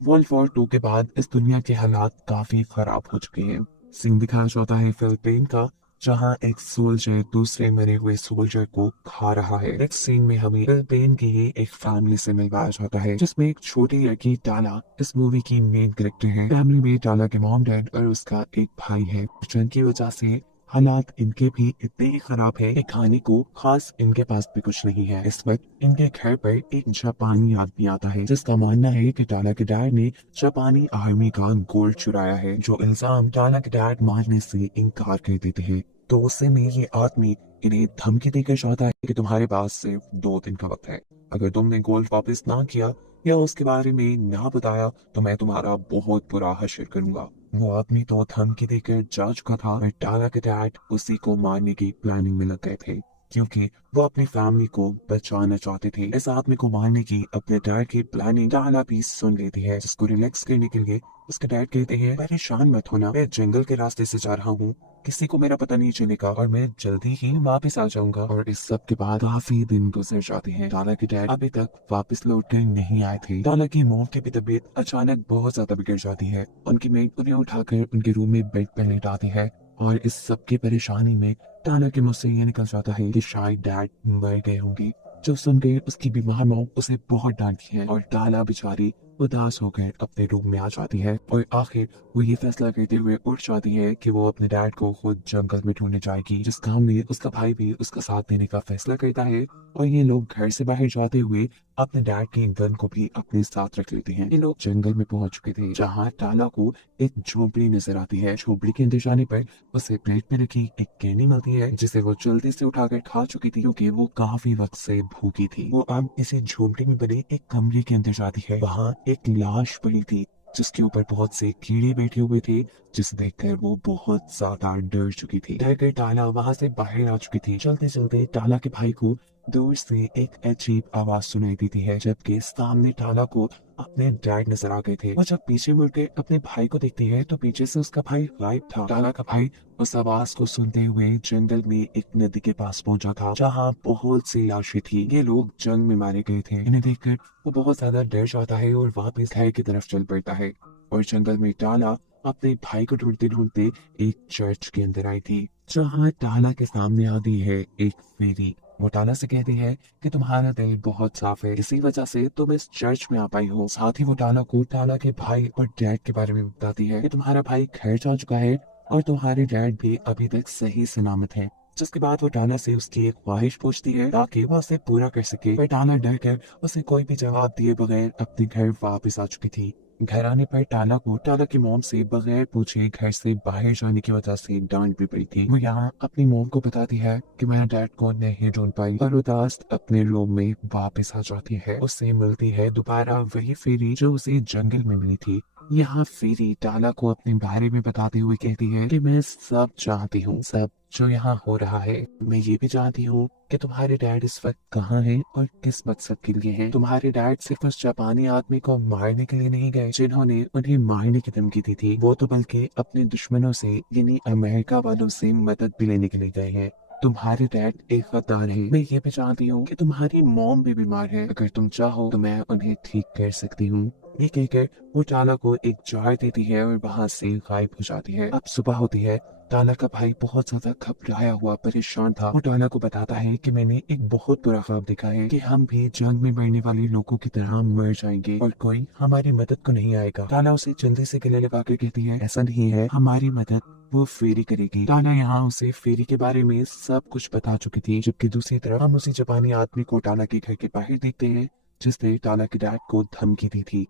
World war to के बाद इस दुनिया के हालात काफी खराब हो चुके हैं। सीन दिखाया जाता है फिलिपीन का, जहां एक सोल्जर दूसरे मरे हुए सोल्जर को खा रहा है। नेक्स्ट सीन में हमें फिलिपीन की ही एक फैमिली से मिलवाया जाता है, जिसमें एक छोटी लड़की टाला इस मूवी की मेन कैरेक्टर है। फैमिली में टाला के मॉम डैड और उसका एक भाई है, जिनकी वजह से हालात इनके भी इतने ही खराब है कि खाने को खास इनके पास भी कुछ नहीं है। इस वक्त इनके घर पर एक जापानी आदमी आता है, जिसका मानना है कि टाला के डैड ने जापानी आर्मी का गोल्ड चुराया है, जो इल्जाम टाला के डैड मानने से इनकार कर देते हैं। तो उससे में ये आदमी इन्हें धमकी देकर चाहता है कि तुम्हारे पास सिर्फ 2 दिन का वक्त है। अगर तुमने गोल्ड वापस ना किया या उसके बारे में ना बताया तो मैं तुम्हारा बहुत बुरा हश्र करूंगा। वो आदमी तो धमकी देकर जा चुका था और टाला के डैड उसी को मारने की प्लानिंग में लग गए थे, क्योंकि वो अपनी फैमिली को बचाना चाहते थे। इस आदमी को मारने की अपने डैड की प्लानिंग टाला भी सुन लेती है, जिसको रिलैक्स करने के लिए उसके डैड कहते हैं, परेशान मत होना, मैं जंगल के रास्ते से जा रहा हूँ, किसी को मेरा पता नहीं चलेगा और मैं जल्दी ही वापस आ जाऊंगा। और इस सब के बाद काफी दिन गुजर जाते हैं। टाला के डैड अभी तक वापस लौट कर नहीं आए थे। टाला की मॉम की भी तबीयत अचानक बहुत ज्यादा बिगड़ जाती है। उनकी मेड उन्हें उठाकर उनके रूम में बेड पर लेटाती है और इस सब की परेशानी में टाला के मुंह से ये निकल जाता है कि शायद डैड मर गए होंगे। जो सुन के उसकी बीमार मॉम उसे बहुत डांटती है और टाला बेचारी उदास होकर अपने रूम में आ जाती है और आखिर वो ये फैसला करते हुए उठ जाती है कि वो अपने डैड को खुद जंगल में ढूंढने जाएगी, जिस काम में उसका भाई भी उसका साथ देने का फैसला करता है। और ये लोग घर से बाहर जाते हुए अपने डैड की गन को भी अपने साथ रख लेते हैं। ये लोग जंगल में पहुंच चुके थे, जहाँ टाला को एक झोपड़ी नजर आती है। झोपड़ी के अंदर जाने पर उसे प्लेट में रखी एक कैंडी मिलती है, जिसे वो जल्दी से उठाकर खा चुकी थी, क्योंकि वो काफी वक्त से भूखी थी। वो अब इसे झोपड़ी में बने एक कमरे के अंदर जाती है। वहाँ एक लाश पड़ी थी, जिसके ऊपर बहुत से कीड़े बैठे हुए थे, जिसे देखकर वो बहुत ज्यादा डर चुकी थी। डर कर टाला वहां से बाहर आ चुकी थी। चलते चलते टाला के भाई को दूर से एक अजीब आवाज सुनाई देती है, जबकि सामने टाला को अपने डैड नजर आ गए थे। वो जब पीछे मुड़ के अपने भाई को देखती है तो पीछे से उसका भाई गायब था। टाला का भाई उस आवाज को सुनते हुए जंगल में एक नदी के पास पहुंचा था, जहाँ बहुत सी लाशें थी। ये लोग जंग में मारे गए थे। इन्हें देखकर वो बहुत ज्यादा डर जाता है और वापस घर की तरफ चल पड़ता है। और जंगल में टाला अपने भाई को ढूंढते ढूंढते एक चर्च के अंदर आई थी, जहाँ टाला के सामने आती है एक फेरी। वो टाला से कहती है कि तुम्हारा दिल बहुत साफ है, इसी वजह से तुम इस चर्च में आ पाई हो। साथ ही वो टाला को टाला के भाई और डैड के बारे में बताती है कि तुम्हारा भाई घर जा चुका है और तुम्हारे डैड भी अभी तक सही सलामत है। जिसके बाद वो टाला से उसकी एक ख्वाहिश पूछती है ताकि वो उसे पूरा कर सके, पर टाला डर कर उसे कोई भी जवाब दिए बगैर अपने घर वापस आ चुकी थी। घर आने पर टाला को टाला की मॉम से बगैर पूछे घर से बाहर जाने की वजह से डांट भी पड़ी थी। वो यहाँ अपनी मॉम को बताती है कि मेरा डैड को नहीं ढूंढ पाई और उदास अपने रूम में वापस आ जाती है। उससे मिलती है दोबारा वही फेरी जो उसे जंगल में मिली थी। यहाँ फेरी टाला को अपने बारे में बताते हुए कहती है कि मैं सब जानती हूँ, सब जो यहाँ हो रहा है। मैं ये भी जानती हूँ कि तुम्हारे डैड इस वक्त कहाँ हैं और किस मकसद के लिए हैं। तुम्हारे डैड सिर्फ उस जापानी आदमी को मारने के लिए नहीं गए जिन्होंने उन्हें मारने की धमकी दी थी, वो तो बल्कि अपने दुश्मनों से यानी अमेरिका वालों से मदद भी लेने के लिए गए हैं। तुम्हारे डैड एक गद्दार है। मैं ये भी जानती हूँ कि तुम्हारी मॉम भी बीमार है, अगर तुम चाहो तो मैं उन्हें ठीक कर सकती हूँ। ये कहकर वो टाला को एक जार देती है और वहां से गायब हो जाती है। अब सुबह होती है। टाला का भाई बहुत ज्यादा घबराया हुआ परेशान था। वो टाला को बताता है कि मैंने एक बहुत बुरा ख्वाब देखा है कि हम भी जंग में मरने वाले लोगों की तरह मर जाएंगे और कोई हमारी मदद को नहीं आएगा। टाला उसे जल्दी से गले लगाकर कहती है, ऐसा नहीं है, हमारी मदद वो फेरी करेगी। टाला यहाँ उसे फेरी के बारे में सब कुछ बता चुकी थी, जबकि दूसरी तरफ हम उसी जापानी आदमी को टाला के घर के बाहर देखते हैं, जिसने टाला के डैड को धमकी दी थी।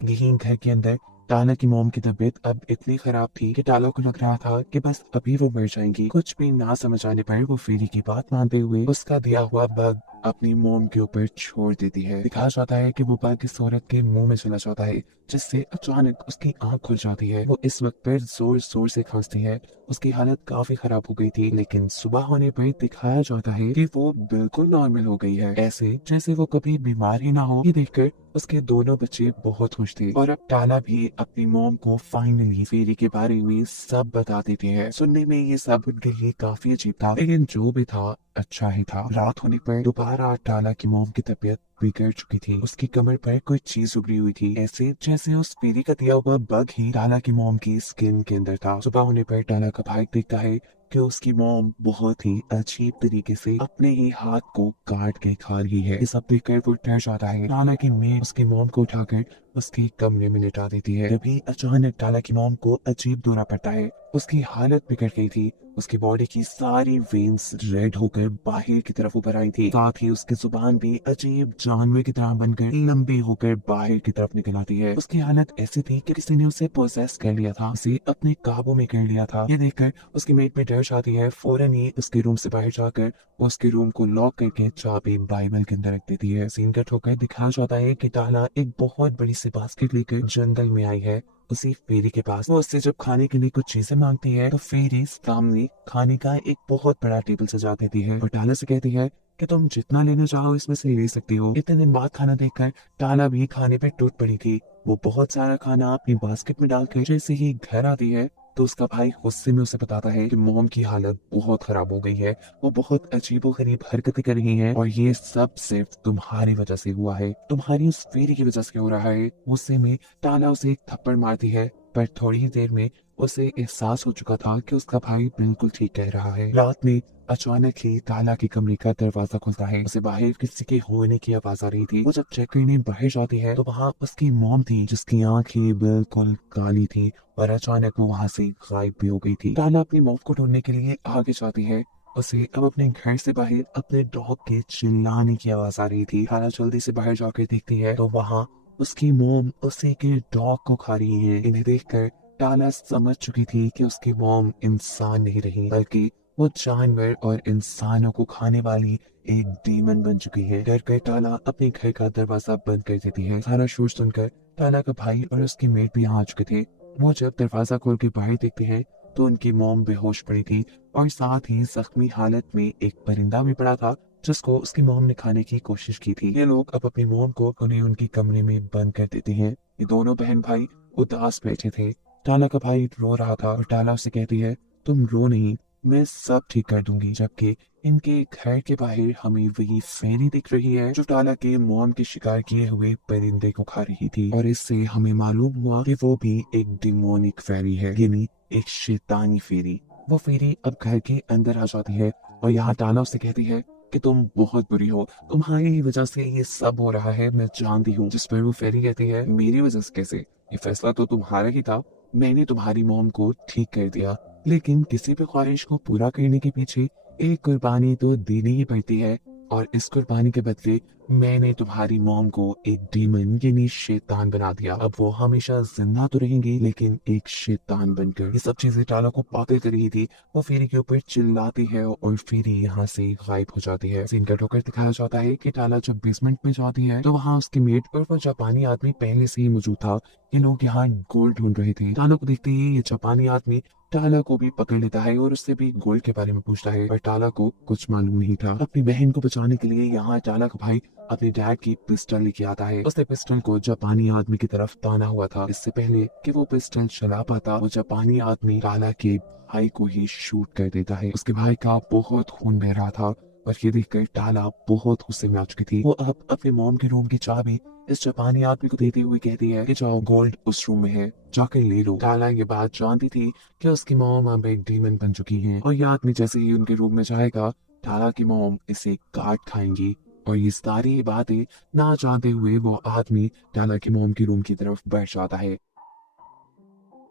यही घर के अंदर टाला की मॉम की तबीयत अब इतनी खराब थी कि टाला को लग रहा था कि बस अभी वो मर जाएंगी। कुछ भी ना समझ आने पर वो फेरी की बात मानते हुए उसका दिया हुआ बग अपनी मोम के ऊपर छोड़ देती है। दिखाया जाता है कि वो बग इस औरत के मुंह में चला जाता है, जिससे अचानक उसकी आंख खुल जाती है। वो इस वक्त पर जोर जोर से खांसती है। उसकी हालत काफी खराब हो गई थी, लेकिन सुबह होने पर दिखाया जाता है कि वो बिल्कुल नॉर्मल हो गई है, ऐसे जैसे वो कभी बीमार ही ना हो। ये देखकर उसके दोनों बच्चे बहुत खुश थे और अब टाला भी अपनी मॉम को फाइनली फेरी के बारे में सब बता देते हैं। सुनने में ये सब उनके लिए काफी अजीब था, लेकिन जो भी था अच्छा ही था। रात होने पर दोबारा टाला की मॉम की तबीयत बिगड़ चुकी थी। उसकी कमर पर कोई चीज उभरी हुई थी, ऐसे जैसे उस फेरी का दिया हुआ बग ही टाला की मॉम की स्किन के अंदर था। सुबह होने पर टाला का भाई देखता है कि उसकी मॉम बहुत ही अजीब तरीके से अपने ही हाथ को काट के खा रही है। ये सब देखकर वो डर जाता है। टाला की मेड उसकी मॉम को उठाकर उसके कमरे में लिटा देती है। तभी अचानक टाला की मॉम को अजीब दौरा पड़ता है। उसकी हालत बिगड़ गई थी। उसकी बॉडी की सारी वेन्स रेड होकर बाहर की तरफ उभर आई थी। साथ ही उसकी जुबान भी अजीब जानवर की तरह बनकर लंबी होकर बाहर की तरफ निकल आती है। उसकी हालत ऐसी थी कि किसी ने उसे पोसेस कर लिया था, उसे अपने काबू में कर लिया था। ये देखकर उसकी मेट में डर जाती है। फौरन ही उसके रूम से बाहर जाकर उसके रूम को लॉक करके चाबी बाइबल के अंदर रख देती है। सीन कट होकर दिखाया जाता है कि टाला एक बहुत बड़ी सी बास्केट लेकर जंगल में आई है उसी फेरी के पास। वो उससे जब खाने के लिए कुछ चीजें मांगती है तो फेरी सामने खाने का एक बहुत बड़ा टेबल सजा देती है और टाला से कहती है कि तुम जितना लेना चाहो इसमें से ले सकती हो। इतने दिन बाद खाना देखकर टाला भी खाने पे टूट पड़ी थी। वो बहुत सारा खाना अपनी बास्केट में डालकर जैसे ही घर आती है तो उसका भाई गुस्से में उसे बताता है कि मॉम की हालत बहुत खराब हो गई है, वो बहुत अजीबोगरीब हरकतें कर रही हैं और ये सब सिर्फ तुम्हारी वजह से हुआ है, तुम्हारी उस फेरी की वजह से हो रहा है। गुस्से में टाला उसे एक थप्पड़ मारती है, पर थोड़ी ही देर में उसे एहसास हो चुका था कि उसका भाई बिल्कुल ठीक कह रहा है। रात में अचानक ही टाला के कमरे का दरवाजा खुलता है। उसे बाहर किसी के होने की आवाज आ रही थी। वो जब चेक करने बाहर जाती है तो वहाँ उसकी मॉम थी जिसकी आंखें बिल्कुल काली थी और अचानक वो वहाँ से गायब भी हो गई थी। टाला अपनी मॉम को ढूंढने के लिए आगे जाती है। उसे अब अपने घर से बाहर अपने डॉग के चिल्लाने की आवाज आ रही थी। टाला जल्दी से बाहर जाकर देखती है तो वहाँ उसकी मॉम उसी के डॉग को खा रही है। इन्हें देखकर टाला समझ चुकी थी कि उसकी मॉम इंसान नहीं रही बल्कि वो जानवर और इंसानों को खाने वाली एक डीमन बन चुकी है। डर कर टाला अपने घर का दरवाजा बंद कर देती है। सारा शोर सुनकर टाला का भाई और उसकी मेट भी यहाँ आ चुके थे। वो जब दरवाजा खोल के बाहर देखते हैं तो उनकी मॉम बेहोश पड़ी थी और साथ ही जख्मी हालत में एक परिंदा भी पड़ा था जिसको उसकी मॉम ने खाने की कोशिश की थी। ये लोग अब अपनी मॉम को उन्हें उनके कमरे में बंद कर देते हैं। ये दोनों बहन भाई उदास बैठे थे। टाला का भाई रो रहा था और टाला उसे कहती है तुम रो नहीं, मैं सब ठीक कर दूंगी। जबकि इनके घर के बाहर हमें वही फेरी दिख रही है जो टाला के मॉम के शिकार किए हुए परिंदे को खा रही थी और इससे हमें मालूम हुआ कि वो भी एक डिमोनिक फेरी है, यानी एक शैतानी फेरी। वो फेरी अब घर के अंदर आ जाती है और यहाँ टाला उससे कहती है कि तुम बहुत बुरी हो, तुम्हारी वजह से ये सब हो रहा है, मैं जानती हूँ। जिस पर वो फेरी कहती है मेरी वजह से कैसे, ये फैसला तो तुम्हारा ही था, मैंने तुम्हारी मॉम को ठीक कर दिया, लेकिन किसी भी ख्वाहिश को पूरा करने के पीछे एक कुर्बानी तो देनी ही पड़ती है और इस कुर्बानी के बदले मैंने तुम्हारी मॉम को एक डीमन यानी शैतान बना दिया। अब वो हमेशा जिंदा तो रहेंगी लेकिन एक शैतान बनकर। ये सब चीजें टाला को पागल कर रही थी। वो फेरी के ऊपर चिल्लाती है और फेरी यहाँ से गायब हो जाती है। सीन कट होकर दिखाया जाता है कि टाला जब बेसमेंट में जाती है तो वहाँ उसकी मेट और वो जापानी आदमी पहले से ही मौजूद था। ये लोग यहाँ गोल्ड ढूंढ रहे थे। टाला को देखते ही ये जापानी आदमी टाला को भी पकड़ लेता है और उससे भी गोल्ड के बारे में पूछता है, पर टाला को कुछ मालूम नहीं था। अपनी बहन को बचाने के लिए यहाँ टाला का भाई अपने डैड की पिस्टल लेके आता है। उसने पिस्टल को जापानी आदमी की तरफ ताना हुआ था। इससे पहले कि वो पिस्टल चला पाता वो जापानी आदमी टाला के भाई को ही शूट कर देता है। उसके भाई का बहुत खून बह रहा था और ये देखकर टाला बहुत गुस्से में आ चुकी थी। वो अब अपने मॉम के रूम की चाबी इस जापानी आदमी को देते हुए कहती है कि जाओ गोल्ड उस रूम में है, जाकर ले लो। टाला ये बात जानती थी कि उसकी मॉम अब एक डीमन बन चुकी है और ये आदमी जैसे ही उनके रूम में जाएगा टाला की मॉम इसे काट खाएंगी और ये सारी बातें ना जानते हुए वो आदमी टाला की मॉम के रूम की तरफ बढ़ जाता है।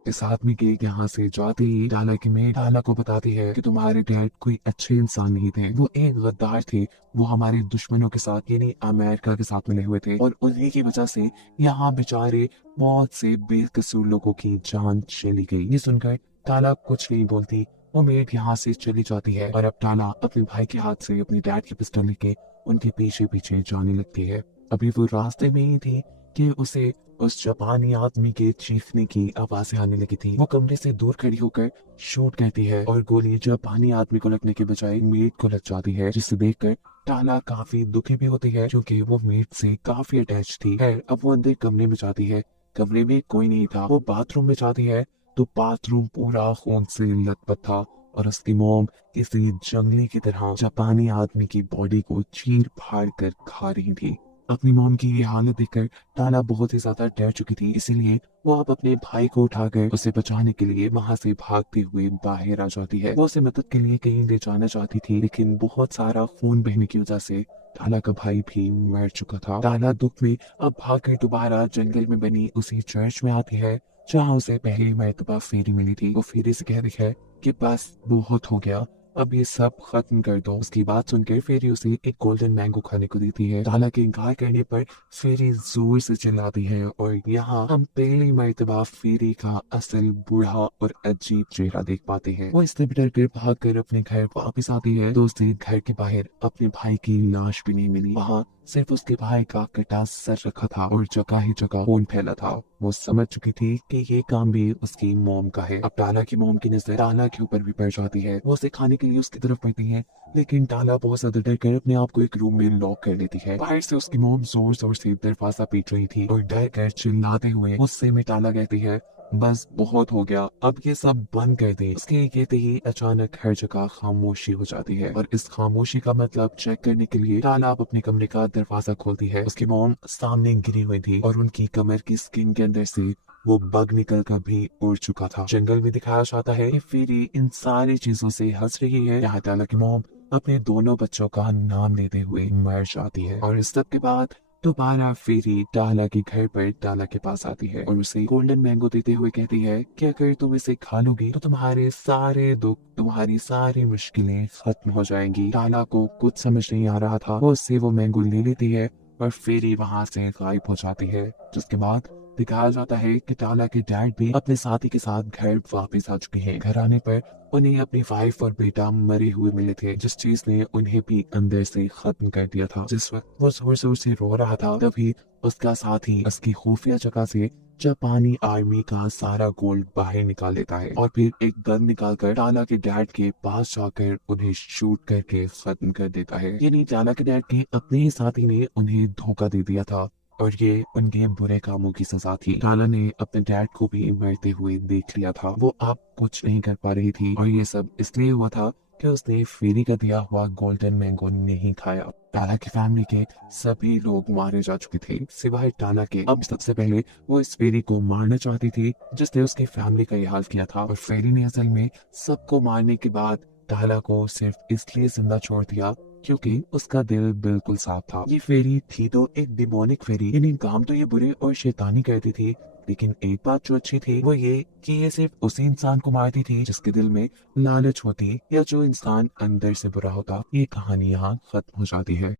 इस आदमी के यहाँ से जाते ही टाला की मेड टाला को बताती है कि तुम्हारे डैड कोई अच्छे इंसान नहीं थे, वो एक गद्दार थे। वो हमारे दुश्मनों के साथ यानी अमेरिका के साथ मिले हुए थे और उन्हीं की वजह से यहाँ बेचारे बहुत से बेकसूर लोगों की जान चली गई। ये सुनकर टाला कुछ नहीं बोलती। वो मेड यहाँ से चली जाती है और अब टाला अपने भाई के हाथ से अपने डैड की पिस्टल लेके उनके पीछे पीछे जाने लगती है। अभी वो रास्ते में ही थी कि उसे उस जापानी आदमी के चीखने की आवाजें आने लगी थी। वो कमरे से दूर खड़ी होकर शूट करती है और गोली जापानी आदमी को लगने के बजाय मेड को लग जाती है, जिसे देखकर टाला काफी दुखी भी होती है क्योंकि वो मेड से काफी अटैच थी। है अब वो अंदर कमरे में जाती है। कमरे में कोई नहीं था। वो बाथरूम में जाती है तो बाथरूम पूरा खून से लथपथ था और उसकी मॉम किसी जंगली की तरह जापानी आदमी की बॉडी को चीर फाड़ कर खा रही थी। अपनी मॉम की ये हालत देखकर टाला बहुत ही ज्यादा डर चुकी थी, इसीलिए वो अब अपने भाई को उठाकर उसे बचाने के लिए वहां से भागते हुए बाहर आ जाती है। वो उसे मदद के लिए कहीं ले जाना चाहती थी, लेकिन बहुत सारा खून बहने की वजह से टाला का भाई भी मर चुका था। टाला दुख में अब भागकर दोबारा जंगल में बनी उसी चर्च में आती है जहाँ उसे पहली मर्तबा फेरी मिली थी। वो फेरी से कहती है कि बस बहुत हो गया, अब ये सब खत्म कर दो। उसकी बात सुनकर फेरी उसे एक गोल्डन मैंगो खाने को देती है। टाला के इनकार करने पर फेरी जोर से चिल्लाती है और यहाँ हम पहली मर्तबा फेरी का असल बूढ़ा और अजीब चेहरा देख पाते हैं। वो इससे डर कर भाग कर अपने घर वापस आती है तो उसे घर के बाहर अपने भाई की लाश भी नहीं मिली। वहाँ सिर्फ उसके भाई का कटा सर रखा था और जगह ही जगह खून फैला था। वो समझ चुकी थी कि ये काम भी उसकी मॉम का है। अब टाला की मॉम की नजर टाला के ऊपर भी पड़ जाती है। वो उसे खाने के लिए उसकी तरफ बढ़ती है, लेकिन टाला बहुत ज्यादा डर कर अपने आप को एक रूम में लॉक कर लेती है। बाहर से उसकी मॉम जोर जोर से दरवाजा पीट रही थी और डर कर चिल्लाते हुए गुस्से में टाला कहती है बस बहुत हो गया, अब ये सब बंद कर दे। उसके कहते ही अचानक हर जगह खामोशी हो जाती है और इस खामोशी का मतलब चेक करने के लिए टाला अब अपने कमरे का दरवाजा खोलती है। उसकी मॉम सामने गिरी हुई थी और उनकी कमर की स्किन के अंदर से वो बग निकल कर भी उड़ चुका था। जंगल भी दिखाया जाता है कि फेरी इन सारी चीजों से हंस रही है। यहाँ टाला की मॉम अपने दोनों बच्चों का नाम लेते हुए मर जाती है और इस सब के बाद दोबारा फेरी टाला के घर पर टाला के पास आती है और उसे गोल्डन मैंगो देते हुए कहती है कि अगर तुम इसे खा लोगी तो तुम्हारे सारे दुख, तुम्हारी सारी मुश्किलें खत्म हो जाएंगी। टाला को कुछ समझ नहीं आ रहा था। वो उससे वो मैंगो ले लेती है और फेरी वहां से गायब हो जाती है। जिसके बाद दिखाया जाता है कि टाला के डैड भी अपने साथी के साथ घर वापस आ चुके हैं। घर आने पर उन्हें अपनी वाइफ और बेटा मरे हुए मिले थे, जिस चीज ने उन्हें भी अंदर से खत्म कर दिया था। जिस वक्त वो जोर जोर से रो रहा था तभी उसका साथी उसकी खुफिया जगह से जापानी आर्मी का सारा गोल्ड बाहर निकाल लेता है और फिर एक गन निकालकर टाला के डैड के पास जाकर उन्हें शूट करके खत्म कर देता है। ये नहीं, टाला के डैड के अपने ही साथी ने उन्हें धोखा दे दिया था और ये उनके बुरे कामों की सजा थी। टाला ने अपने डैड को भी मरते हुए देख लिया था। वो अब कुछ नहीं कर पा रही थी और ये सब इसलिए हुआ था कि उसने फेरी का दिया हुआ गोल्डन मैंगो नहीं खाया। टाला की फैमिली के सभी लोग मारे जा चुके थे सिवाय टाला के। अब सबसे पहले वो इस फेरी को मारना चाहती थी जिसने उसकी फैमिली का ये हाल किया था और फेरी ने असल में सबको मारने के बाद टाला को सिर्फ इसलिए जिंदा छोड़ दिया क्योंकि उसका दिल बिल्कुल साफ था। ये फेरी थी तो एक डिमोनिक फेरी, यानी काम तो ये बुरे और शैतानी करती थी, लेकिन एक बात जो अच्छी थी वो ये कि ये सिर्फ उसी इंसान को मारती थी जिसके दिल में लालच होती या जो इंसान अंदर से बुरा होता। ये कहानी यहाँ खत्म हो जाती है।